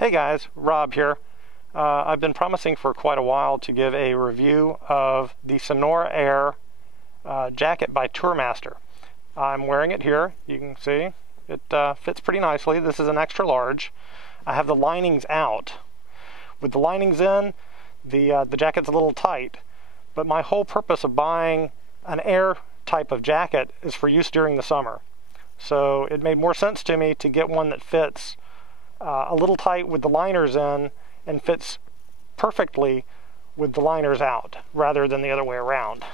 Hey guys, Rob here. I've been promising for quite a while to give a review of the Sonora Air jacket by Tourmaster. I'm wearing it here. You can see it fits pretty nicely. This is an extra large. I have the linings out. With the linings in, the jacket's a little tight, but my whole purpose of buying an Air type of jacket is for use during the summer. So it made more sense to me to get one that fits a little tight with the liners in and fits perfectly with the liners out rather than the other way around.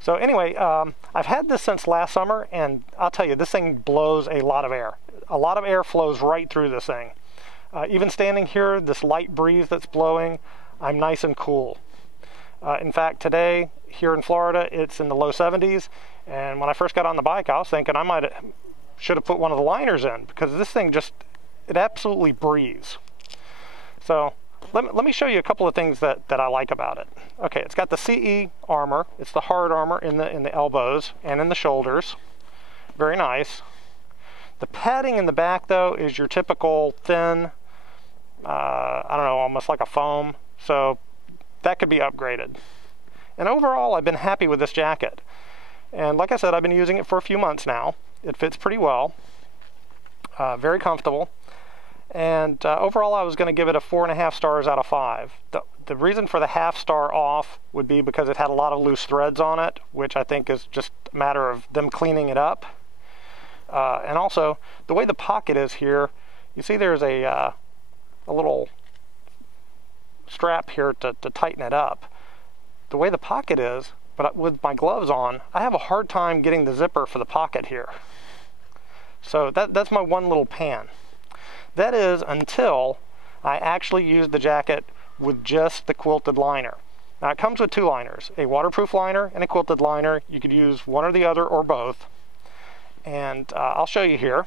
So anyway, I've had this since last summer, and I'll tell you, this thing blows a lot of air. A lot of air flows right through this thing. Even standing here, this light breeze that's blowing, I'm nice and cool. In fact, today here in Florida, it's in the low 70s, and when I first got on the bike, I was thinking I should have put one of the liners in, because this thing it absolutely breathes. So let me show you a couple of things that I like about it. Okay, it's got the CE armor. It's the hard armor in the elbows and in the shoulders. Very nice. The padding in the back, though, is your typical thin, I don't know, almost like a foam. So that could be upgraded. And overall, I've been happy with this jacket. And like I said, I've been using it for a few months now. It fits pretty well. Very comfortable. And overall, I was going to give it a 4.5 stars out of 5. The reason for the half star off would be because it had a lot of loose threads on it, which I think is just a matter of them cleaning it up. And also, the way the pocket is here, you see there's a little strap here to tighten it up. The way the pocket is, but with my gloves on, I have a hard time getting the zipper for the pocket here. So that's my one little pan. That is until I actually use the jacket with just the quilted liner. Now it comes with two liners, a waterproof liner and a quilted liner. You could use one or the other or both. And I'll show you here.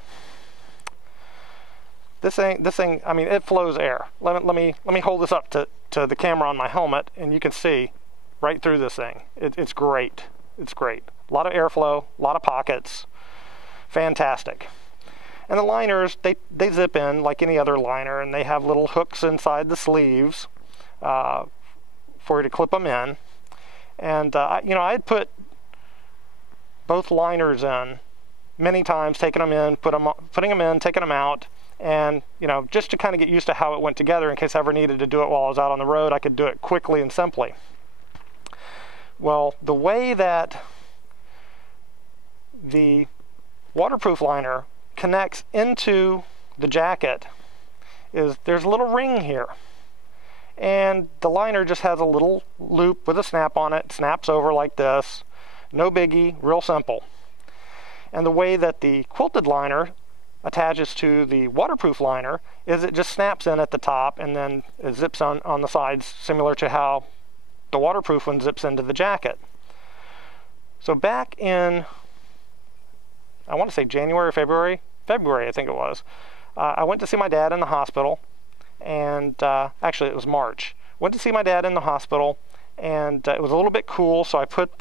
This thing, I mean, it flows air. Let me hold this up to the camera on my helmet, and you can see right through this thing. It's great. It's great. A lot of airflow, a lot of pockets. Fantastic. And the liners, they zip in like any other liner, and they have little hooks inside the sleeves for you to clip them in. And I had put both liners in many times, taking them in, putting them in, taking them out, and just to kind of get used to how it went together in case I ever needed to do it while I was out on the road, I could do it quickly and simply. Well, the way that the waterproof liner connects into the jacket is there's a little ring here, and the liner just has a little loop with a snap on it. Snaps over like this. No biggie, real simple. And the way that the quilted liner attaches to the waterproof liner is it just snaps in at the top and then it zips on the sides, similar to how the waterproof one zips into the jacket. So back in, I want to say January or February I think it was, I went to see my dad in the hospital, and actually it was March. Went to see my dad in the hospital, and it was a little bit cool, so I put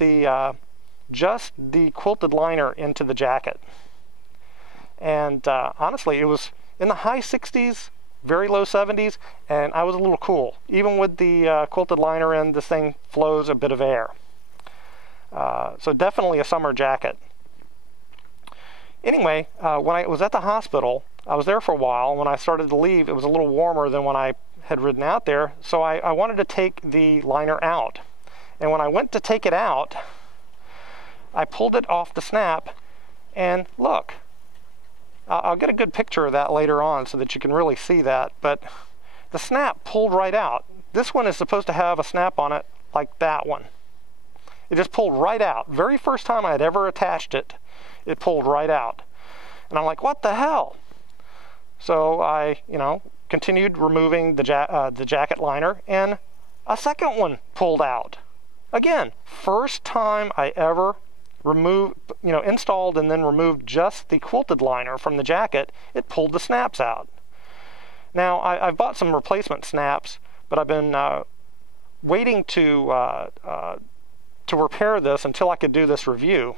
just the quilted liner into the jacket. And honestly, it was in the high 60s, very low 70s, and I was a little cool. Even with the quilted liner in, this thing flows a bit of air. So definitely a summer jacket. Anyway, when I was at the hospital, I was there for a while. When I started to leave, it was a little warmer than when I had ridden out there, so I wanted to take the liner out. And when I went to take it out, I pulled it off the snap, and look, I'll get a good picture of that later on so that you can really see that, but the snap pulled right out. This one is supposed to have a snap on it like that one. It just pulled right out. Very first time I had ever attached it, it pulled right out. And I'm like, what the hell? So I, continued removing the jacket liner, and a second one pulled out. Again, first time I ever installed and then removed just the quilted liner from the jacket, it pulled the snaps out. Now, I've bought some replacement snaps, but I've been waiting to repair this until I could do this review.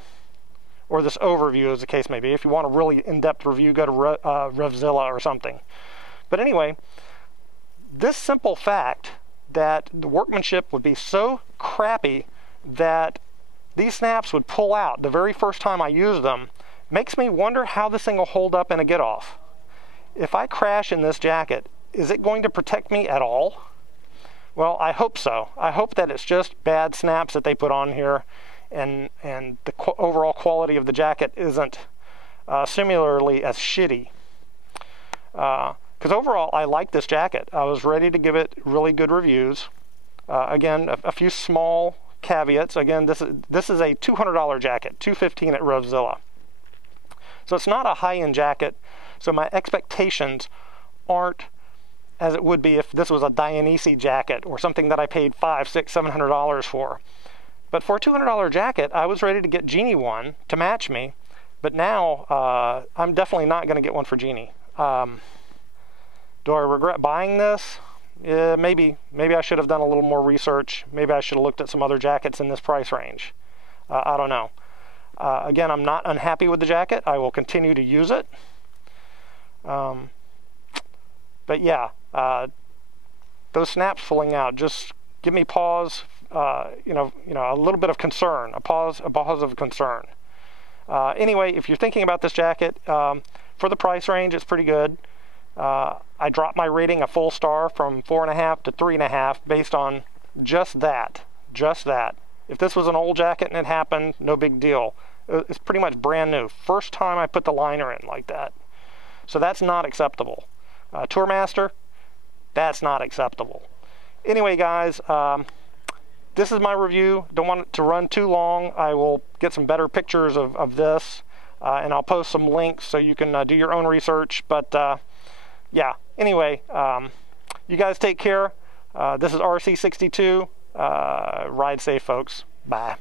or this overview as the case may be. If you want a really in-depth review, go to Revzilla or something. But anyway, this simple fact that the workmanship would be so crappy that these snaps would pull out the very first time I use them makes me wonder how this thing will hold up in a get-off. If I crash in this jacket, is it going to protect me at all? Well, I hope so. I hope that it's just bad snaps that they put on here, and the overall quality of the jacket isn't similarly as shitty. Because overall, I like this jacket. I was ready to give it really good reviews. Again, a few small caveats. Again, this is a $200 jacket, $215 at Revzilla. So it's not a high-end jacket. So my expectations aren't as it would be if this was a Dionysi jacket or something that I paid $500, $600, $700 for. But for a $200 jacket, I was ready to get Jeannie one to match me. But now I'm definitely not going to get one for Jeannie. Do I regret buying this? Maybe I should have done a little more research. Maybe I should have looked at some other jackets in this price range. I don't know. Again, I'm not unhappy with the jacket. I will continue to use it. But yeah, those snaps pulling out just give me pause. A little bit of concern. A pause of concern. Anyway, if you're thinking about this jacket, for the price range, it's pretty good. I dropped my rating a full star from 4.5 to 3.5 based on just that. If this was an old jacket and it happened, no big deal. It's pretty much brand new. First time I put the liner in like that. So that's not acceptable. Tourmaster, that's not acceptable. Anyway, guys, this is my review. Don't want it to run too long. I will get some better pictures of this, and I'll post some links so you can do your own research. But yeah, anyway, you guys take care. This is RC62. Ride safe, folks. Bye.